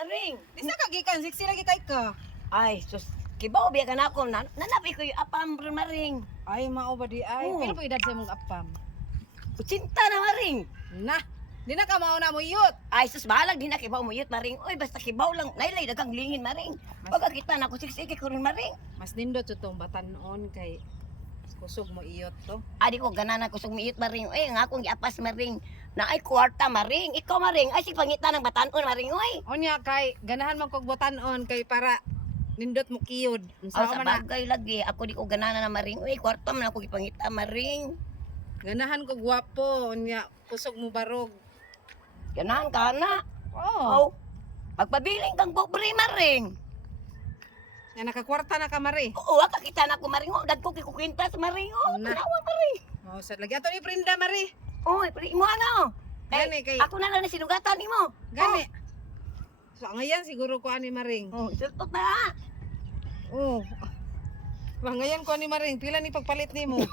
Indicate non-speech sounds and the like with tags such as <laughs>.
maring. Di sa kagikan, siksi lagi kay ka. Ay, sus, kibaw biya ka na ako. Nan nanabi ko yung apam rin maring. Ay, mao ba di ay. Oo. Pila po edad sa mong apam? Kuchinta na maring. Na, di na ka mao na mo yut. Ay, sus, bahalag din na kibaw mo yut maring. Uy, basta kibaw lang. Nailay, dagang lingin maring. Pagka kita na ako siksiki ko rin maring. Mas nindot sa tong batanon kay kusog mo iyot to. Adi ko ganana kusog miyut maring. Uy, nga akong giapas maring. Na ay kwarta maring. Ikaw maring. Ay, si pangita ng batanon maring. Uy. Onya kay ganahan man kog batanon kay para nindot mo kiyod. Oh, Unsa sa man na bagay lagi. Ako di ko ganana na maring. Uy, kwarta man ako gipangita maring. ganahan kog gwapo onya kusog mo barog. Ganahan ka na. Oh. Oh. Pagpabiling kang pobre maring. Nga nakakwarta na ka mari. Oo, waka kita na ko maring. Oh, dagko kay kukwinta sa maring. Oh, Na. tanawa maring. Oh, sa lagi ato ni Prinda mari. Oh, pre mo ano? Gani kay Ako na lang sinugatan nimo. gani. So ngayon siguro ko ani maring. Oh, sultot na. Oh. Ba ngayon ko ani maring pila ni pagpalit nimo? <laughs>